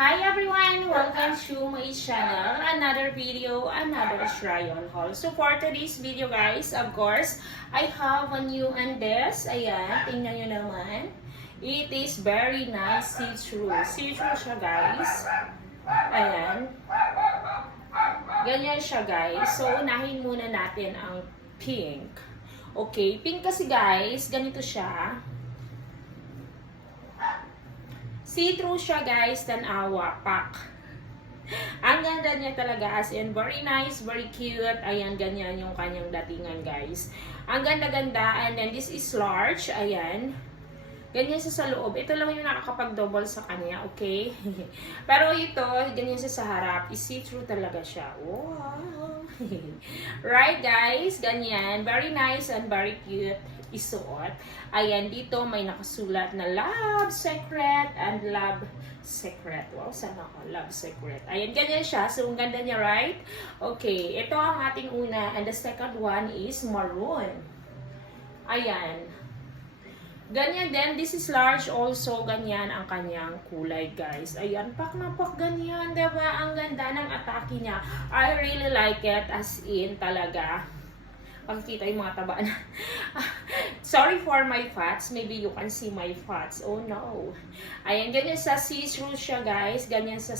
Hi everyone! Welcome to my channel. Another video, another try-on haul. So for today's video guys, of course, I have a new and this. Ayan, tingnan nyo naman. It is very nice see-through. See-through siya guys. Ayan. Ganyan siya guys. So unahin muna natin ang pink. Okay, pink kasi guys, ganito siya. See-through siya guys, tanawa, pak. Ang ganda niya talaga, as in, very nice, very cute. Ayan, ganyan yung kanyang datingan guys. Ang ganda-ganda, and then this is large, ayan. Ganyan siya sa loob. Ito lang yung nakakapag-double sa kanya, okay? Pero ito, ganyan siya sa harap. See-through talaga siya. Wow! Right guys, ganyan. Very nice and very cute isuot. Ayan, dito may nakasulat na Love Secret and Love Secret. Wow, sana ko. Love Secret. Ayan, ganyan siya. So, ang ganda niya, right? Okay, ito ang ating una. And the second one is maroon. Ayan. Ganyan din. This is large also. Ganyan ang kanyang kulay, guys. Ayan, pak na pak ganyan. Diba? Ang ganda ng atake niya. I really like it. As in, talaga. Pagkita yung mga taba na. Sorry for my fats. Maybe you can see my fats. Oh no. Ayan, ganyan sa see-through siya guys. Ganyan sa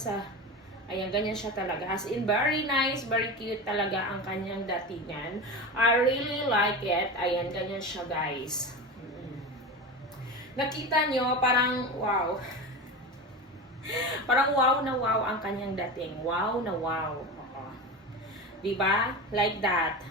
ayan, ganyan siya talaga. As in, very nice, very cute talaga ang kanyang datingan. I really like it. Ayan, ganyan siya guys. Nakita nyo, parang wow. Parang wow na wow ang kanyang dating. Wow na wow. Diba? Like that.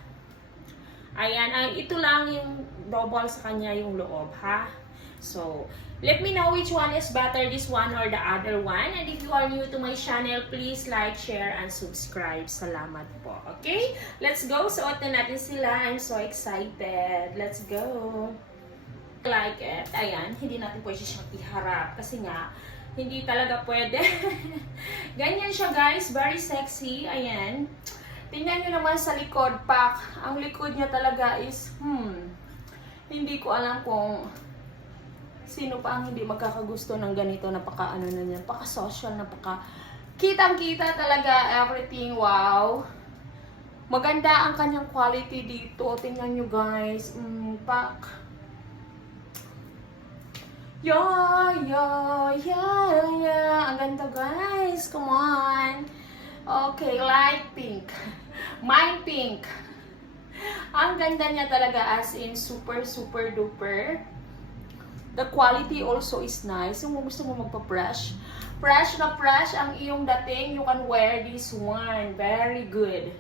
Ayan, ito lang yung double sa kanya yung loob, ha? So, let me know which one is better, this one or the other one. And if you are new to my channel, please like, share, and subscribe. Salamat po. Okay? Let's go. Suot na natin sila. I'm so excited. Let's go. Like it. Ayan, hindi natin pwede siyang iharap. Kasi nga, hindi talaga pwede. Ganyan siya, guys. Very sexy. Ayan. Tingnan nyo naman sa likod, pak. Ang likod niya talaga is, hindi ko alam kung sino pa ang hindi magkakagusto ng ganito. Napaka-ano na niya, napaka-social, kitang-kita talaga, everything, wow. Maganda ang kanyang quality dito. Tingnan nyo guys, pak. Yeah. Ang ganda guys, come on. Okay, light pink. Mine pink. Ang ganda niya talaga, as in super duper. The quality also is nice. Kung gusto mo magpa-fresh, fresh ang iyong dating, you can wear this one. Very good.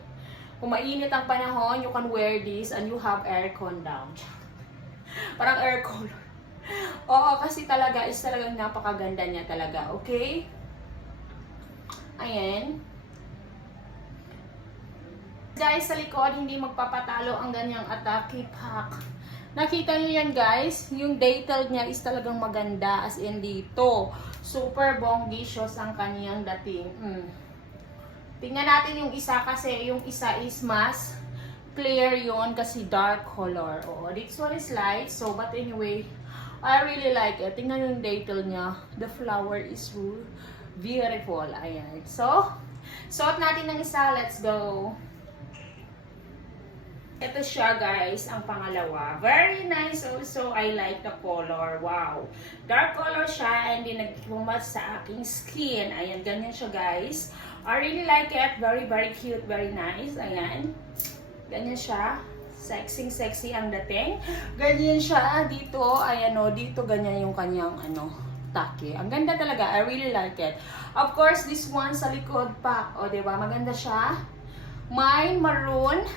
Kung mainit ang panahon, you can wear this and you have aircon down. Parang aircon. Oo, kasi talaga is talagang napakaganda niya talaga. Okay? Ayan. Guys, sa likod, hindi magpapatalo ang ganyang atake pack. Nakita nyo yan guys, yung detail niya is talagang maganda, as in dito. Super bonggicious ang kanyang dating. Tingnan natin yung isa kasi yung isa is mas clear yon kasi dark color. Oh, this one is light, so but anyway, I really like it. Tingnan yung detail niya. The flower is beautiful. Ayan. So, suot natin ng isa. Let's go. Ito siya guys, ang pangalawa. Very nice also. I like the color. Wow. Dark color siya and din nagpumat sa aking skin. Ayan, ganyan siya guys. I really like it. Very cute. Very nice. Ayan. Ganyan siya. Sexy ang dating. Ganyan siya dito. Ayan o, dito ganyan yung kanyang take. Ang ganda talaga. I really like it. Of course, this one sa likod pa. O, diba? Maganda siya. Mine maroon.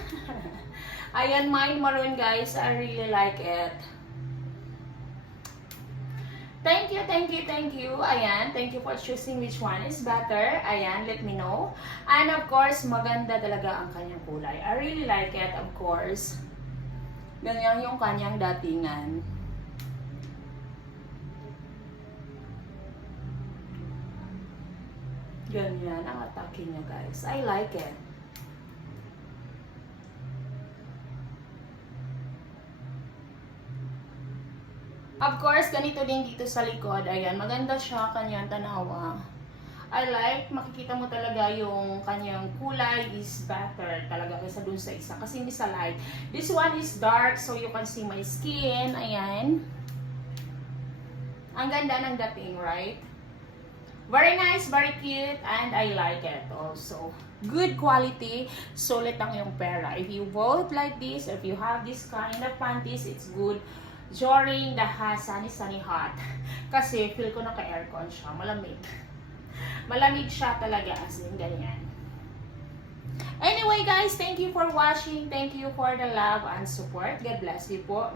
Ayan, mine maroon guys. I really like it. Thank you. Ayan, thank you for choosing which one is better. Ayan, let me know. And of course, maganda talaga ang kanyang kulay. I really like it, of course. Ganyan yung kanyang datingan. Ganyan ang atake niya guys. I like it. Of course, ganito din dito sa likod. Ayan, maganda siya kanyang tanawa. I like, makikita mo talaga yung kanyang kulay is better talaga kaysa dun sa isa. Kasi hindi sa light. This one is dark, so you can see my skin. Ayan. Ang ganda ng dating, right? Very nice, very cute, and I like it also. Good quality, sulit ang yung pera. If you both like this, if you have this kind of panties, it's good during the sunny hot. Kasi feel ko naka-aircon siya, malamig. Malamig siya talaga, as in ganyan. Anyway guys, thank you for watching. Thank you for the love and support. God bless you po.